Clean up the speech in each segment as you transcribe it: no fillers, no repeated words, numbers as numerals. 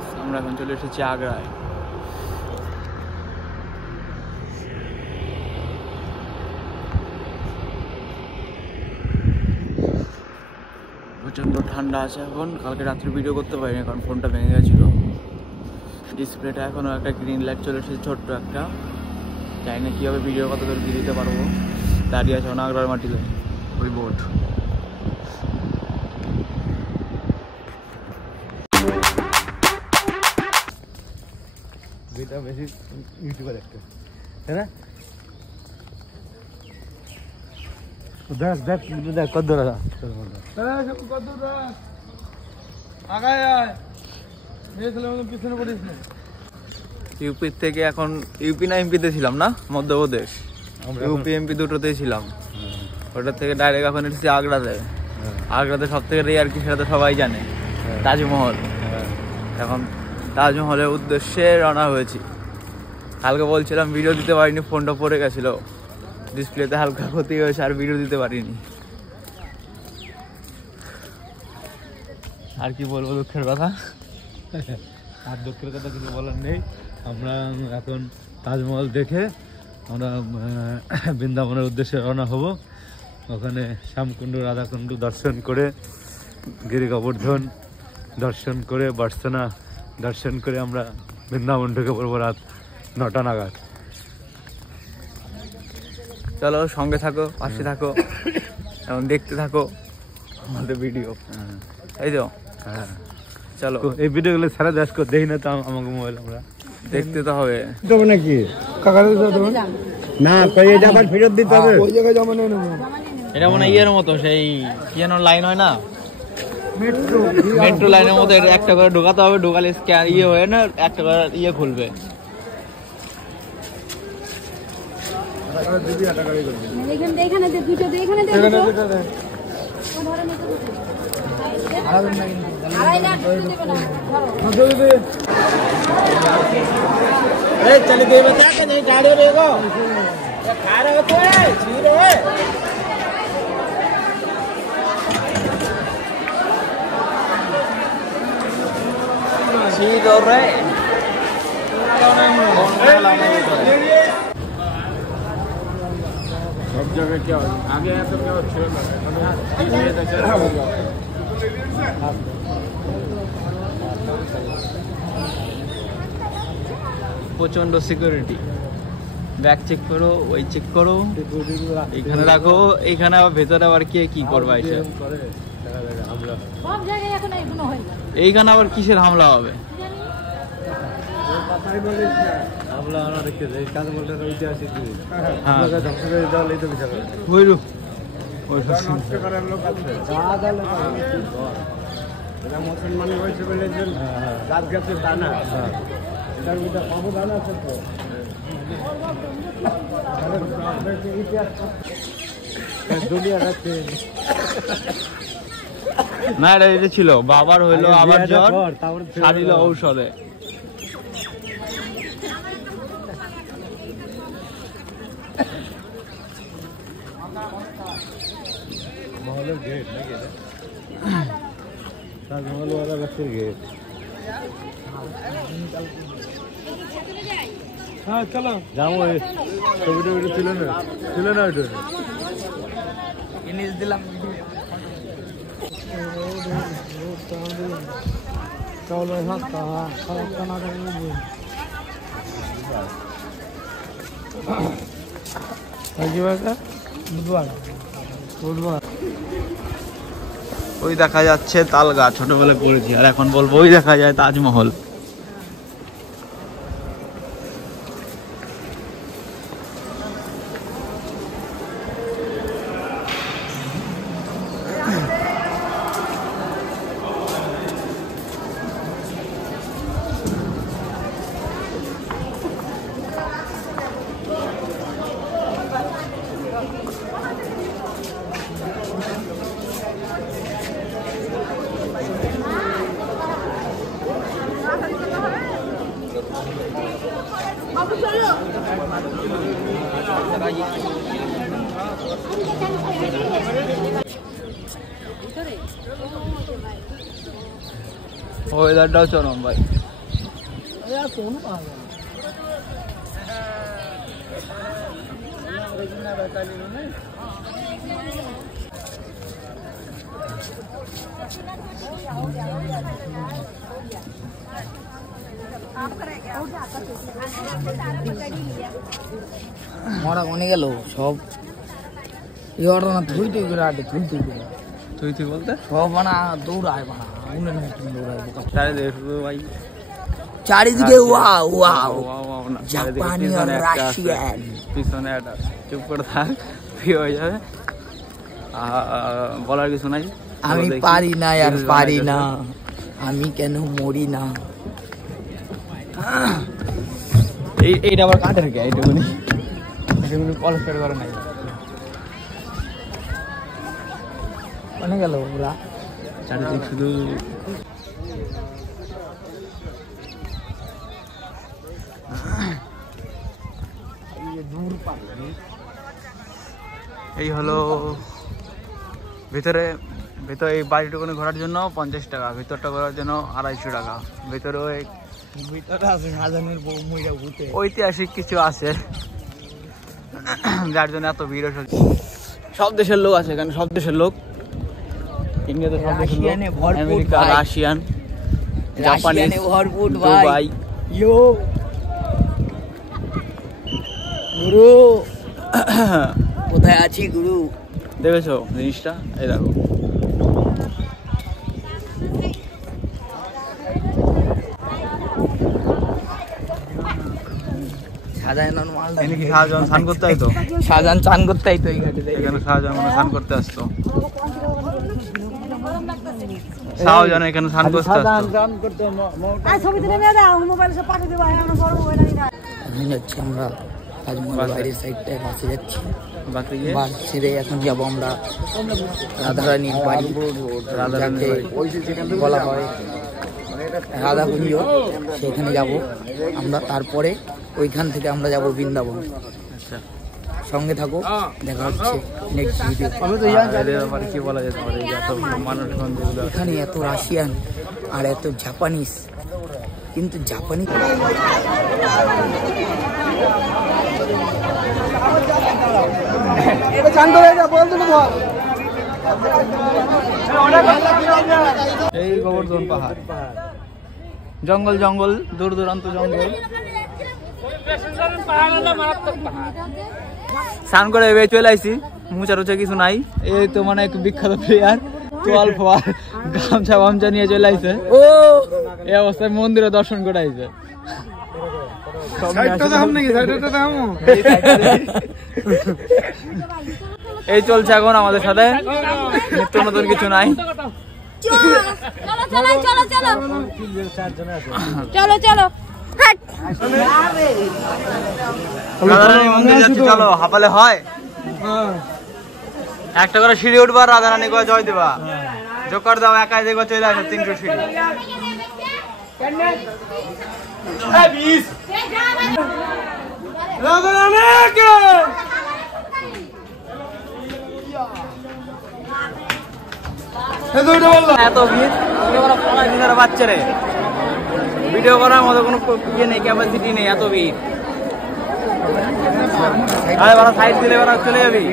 Friends, আমরা এখন চলে এসেছি আগ্রায়। প্রচণ্ড ঠান্ডা আছে এখন। কালকে রাত্রে ভিডিও করতে পারিনি কারণ ফোনটা ভেঙে গেছিলো। ডিসপ্লেটা এখনও একটা গ্রিন লাইট চলে এসেছে, ছোট্ট একটা। জানি না কীভাবে ভিডিও কত দূর দিয়ে দিতে পারবো। দাঁড়িয়ে আছে আগ্রার মাটিতে ওই বোট। যেটা বেশি ইউটিউবার একটা, তাই না? দেখ দেখ দেখ কত দূর আগায় আয়, পিছনে পড়িস না। ইউপির থেকে এখন ইউপি না এমপিতে ছিলাম না, মধ্যপ্রদেশ। ইউপি এমপি দুটোতেই ছিলাম। ওটার থেকে ডাইরেক্ট এখন এসেছি আগ্রাতে। আগ্রাতে সব থেকে রেয়ার কি সেটা তো সবাই জানে, তাজমহল। এখন তাজমহলের উদ্দেশ্যে রওনা হয়েছি। কালকে বলছিলাম ভিডিও দিতে পারিনি, ফোনটা পড়ে গেছিল, ডিসপ্লেতে হালকা ক্ষতি হয়েছে, আর ভিডিও দিতে পারিনি। আর কি বলবো, দুঃখের কথা। আর দুঃখের কথা কিছু বলার নেই। আমরা এখন তাজমহল দেখে আমরা বৃন্দাবনের উদ্দেশ্যে রওনা হব। ওখানে শ্যামকুণ্ড রাধাকুণ্ড দর্শন করে, গিরি গোবর্ধন দর্শন করে, বার্সনা দর্শন করে আমরা বৃন্দাবন ঢুকে পড়বো রাত 9টা নাগাদ। চলো সঙ্গে থাকো, পাশে থাকো এবং দেখতে থাকো আমাদের ভিডিও, তাই তো? হ্যাঁ চলো, এই ভিডিওগুলো সারা দেশ করে দেখি না তো আমাকে মোবাইল, আমরা দেখতে তো হবে নাকি না, এটা আবার ফেরত দিতে হবে। ওই জায়গায় জমা নেই নেবো। এটা মনে হয় ইয়ের মতো, সেই কি যেন লাইন হয় না, মেট্রো লাইনের মতো। এটা একটা করে ঢোকাতে হবে, ঢোকালে স্ক্যান ইয়ে হয়ে না একটা করে ইয়ে খুলবে। चल गई बता के नहीं गाड़ी रहेगा, खा रहे तो है छीरो है। छीरो रे सब जगह क्या हो आगे है तो क्या अच्छे প্রচন্ড সিকিউরিটি। ব্যাগ চেক করো, ওই চেক করো, এইখানে রাখো, এইখানে আবার ভেতরে আবার কে কি করবে এসে। এইখানে আবার কিসের হামলা হবে? মুসলমান হয়েছে বলে গাছ গাছের দানা, এটার মধ্যে অবদান আছে তো। না, এটা ছিল বাবার হইলো আবার জ্বর, সারিল ঔষধে। মহলের গেট নাকি এটা? তাজমহল ওয়ালা গাছের গেট। হ্যাঁ চলো যাবো, ছবিটা ওইটা ছিল না, ছিল না ওইটা জিনিস দিলাম। ওই দেখা যাচ্ছে তাল গাছ, ছোটবেলায় পড়েছি, আর এখন বলবো ওই দেখা যায় তাজমহল। ওয়েদারটাও চরম ভাই। মরা কোনে গেল সব ইয়ার না তুই তুই করে আটে তুই তুই করে তুই তুই বলতে সব বানা দৌড়ায় বানা উনে না তুমি দৌড়ায় বোকা চারে দেখো ভাই চারিদিকে ওয়াও ওয়াও ওয়াও না জাপানি আর রাশিয়ান পিছনে একটা চুপ করে থাক ফ্রি হয়ে যাবে বলার কিছু নাই আমি পারি না আর পারি না আমি কেন মরি না এইটা আবার কাটে রেখে এইটুকুনি এইটুকুনি পলিস্টার করে নাই কোনে গেল ওরা চারিদিক শুধু এই হলো ভিতরে ভিতরে এই বাড়িটুকুনি ঘোরার জন্য 50 টাকা, ভিতরটা ঘোরার জন্য 250 টাকা। ভিতরে ভিতরে আছে সাজানের বউ মইরা ভূতে ঐতিহাসিক কিছু আছে যার জন্য এত ভিড় হচ্ছে। সব দেশের লোক আছে এখানে, সব দেশের লোক, ইন্ডিয়াতে সব দেশের লোক, রাশিয়ানে ভরপুর আমেরিকা, ভাই। রাশিয়ান, জাপানিজ, রাশিয়ানে ভরপুর দুবাই। ভাই ইয়ো গুরু কোথায় আছি গুরু দেখেছো জিনিসটা? এই দেখো শাহজাহান মালদা এখানে কি শাহজাহান স্নান করতে হয় তো? শাহজাহান চান করতে তো এই ঘাটে এখানে শাহজাহান মানে স্নান করতে আসতো, শাহজাহান এখানে স্নান করতে আসতো। এখন যাচ্ছি আমরা তাজমহল বাইরের সাইডটায় বাসে যাচ্ছি, বাকি গিয়ে বাস ছেড়ে এখন যাবো আমরা রাধারানীর বাড়ি, যাকে বলা হয় রাধাকুঞ্জ, সেখানে যাব আমরা। তারপরে ওইখান থেকে আমরা যাব বৃন্দাবন। আচ্ছা, সঙ্গে থাকো, দেখা হচ্ছে নেক্সট ভিডিও। এদের ব্যাপারে কি বলা যেতে পারে? যে এত মানুষ যেগুলো এখানে এত রাশিয়ান আর এত জাপানিজ, কিন্তু জাপানি এই গোবর্ধন পাহাড়, জঙ্গল জঙ্গল, দূর দূরান্ত জঙ্গল। স্নান করে এবার চলে আইছি, মুচা টুচা কিছু নাই। এই তো মানে একটু বিখ্যাত প্লেয়ার 12 ফোয়ার গামছা গামছা নিয়ে চলে আইছে। ও এই অবস্থায় মন্দিরে দর্শন করে আইছে। এই চলছে এখন আমাদের সাথে, নিত্য নতুন কিছু নাই। চলো চলো রাধারানী মন্দির যাচ্ছি, চলো। হাঁপালে হয় একটা করে সিঁড়ি উঠবা, রাধারানী করে জয় দেবা, যোগ করে দাও, একাই দেখবা চলে আসে 300 সিঁড়ি। এত ভিড়, বাচ্চারে ভিডিও করার মতো কোনো ইয়ে নেই, ক্যাপাসিটি নেই, এত ভিড়। আরে ওরা সাইড দিলে ওরা চলে যাবি।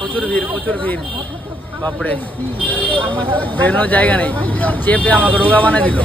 প্রচুর ভিড়, প্রচুর ভিড়, বাপরে বেরোনোর জায়গা নেই, চেপে আমাকে রোগা বানিয়ে দিল।